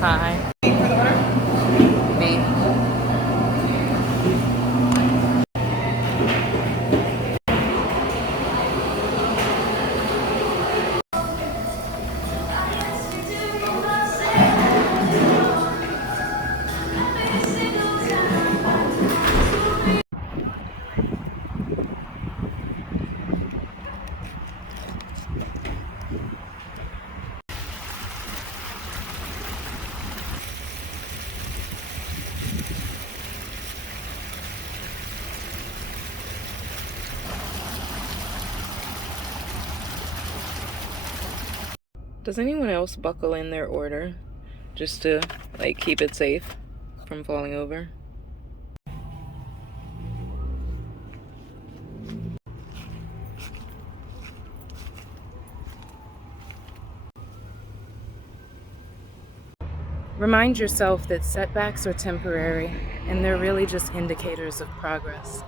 Hi. Me. Does anyone else buckle in their order just to like keep it safe from falling over? Remind yourself that setbacks are temporary and they're really just indicators of progress.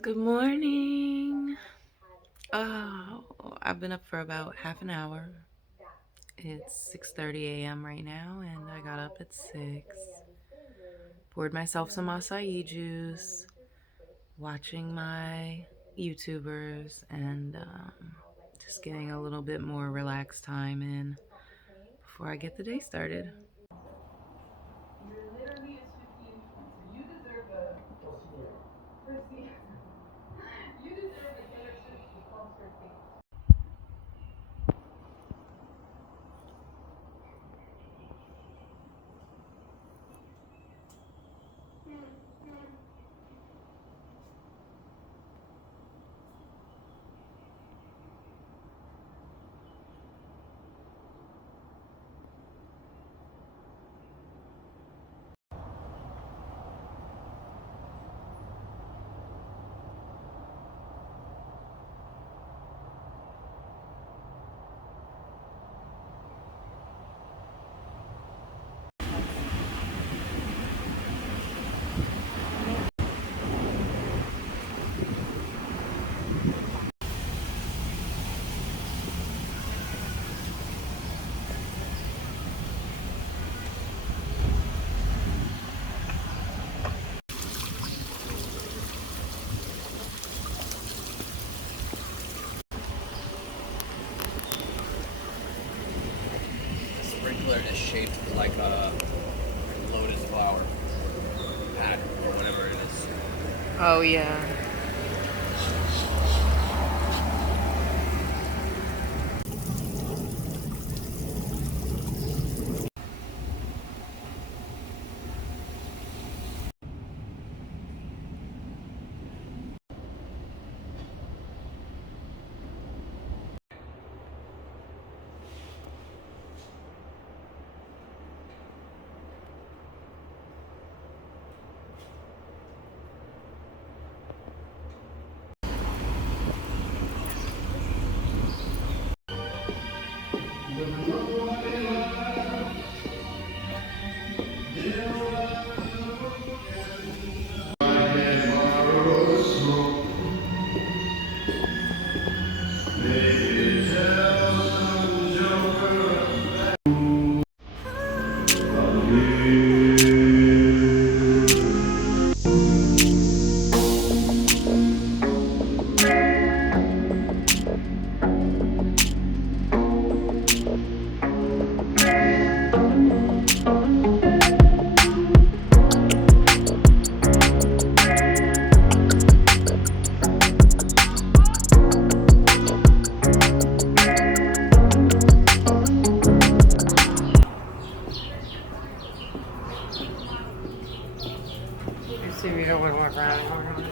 Good morning. Oh, I've been up for about half an hour. It's 6:30 a.m. right now, and I got up at 6. Poured myself some acai juice, watching my YouTubers, and just getting a little bit more relaxed time in before I get the day started. You're literally a Swiftie influencer. You deserve a Percy. You deserve a Taylor Swift concert ticket. Sprinkler is shaped like a lotus flower pad or whatever it is. Oh, yeah. See if you know what walk around.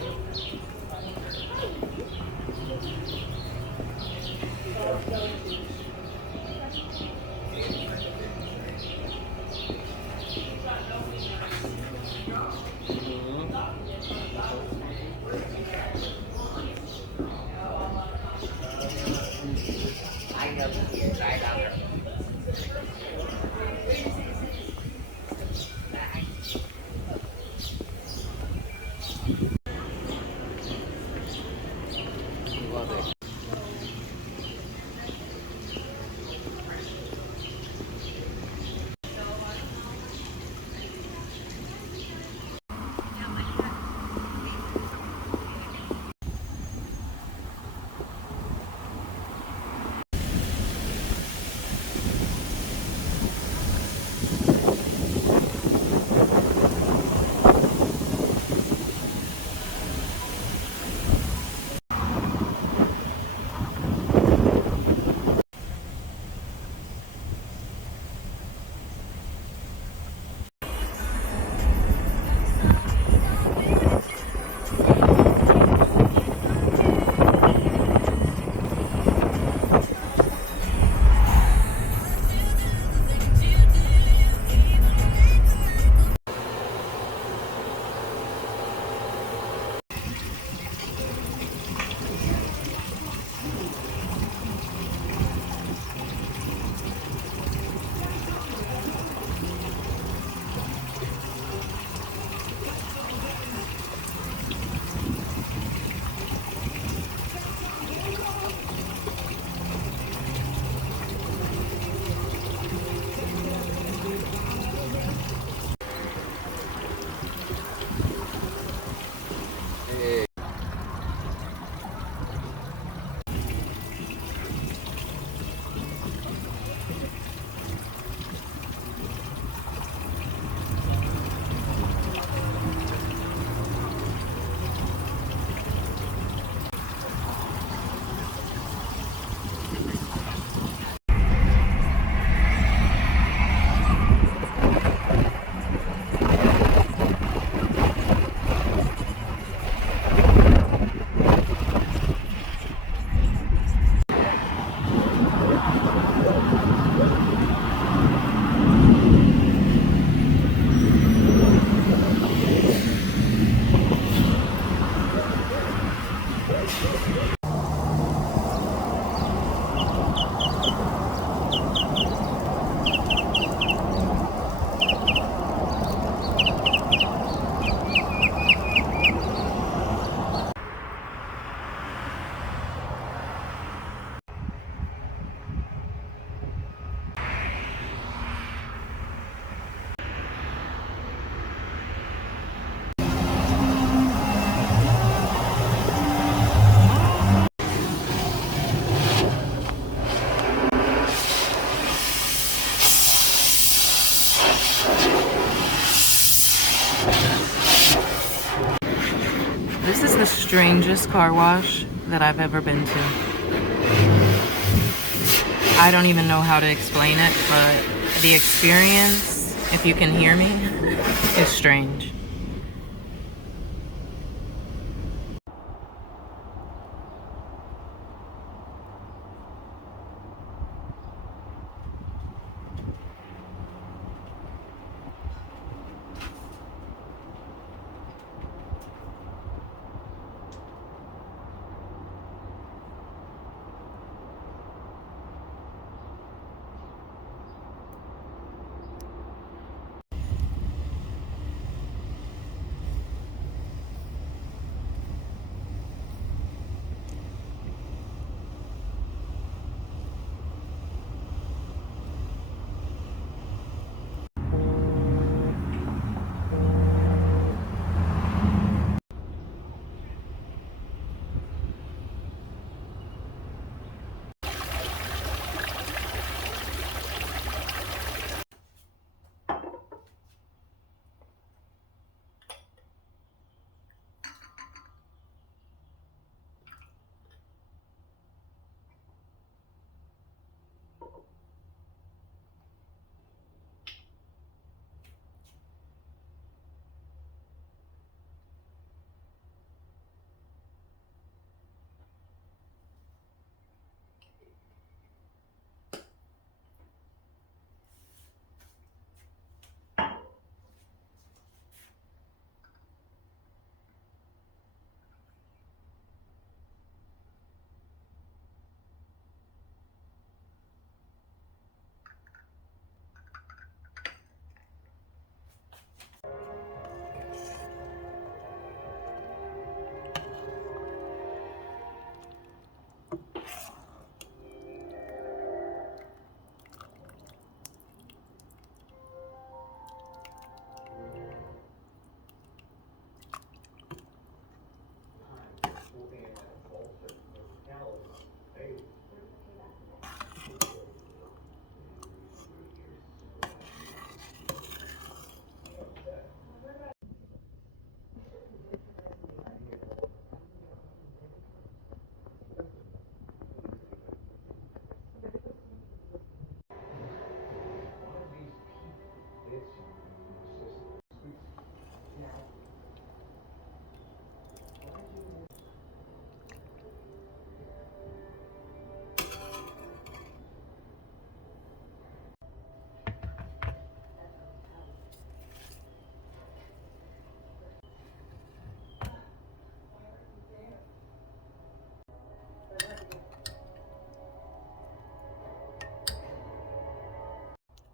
Love it. This is the strangest car wash that I've ever been to. I don't even know how to explain it, but the experience, if you can hear me, is strange.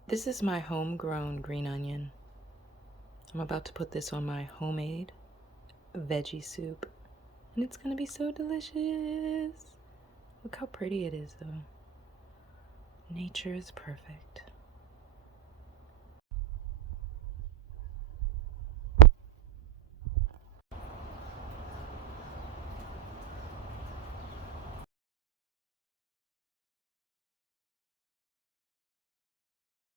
This is my homegrown green onion. I'm about to put this on my homemade veggie soup. And it's gonna be so delicious. Look how pretty it is though. Nature is perfect.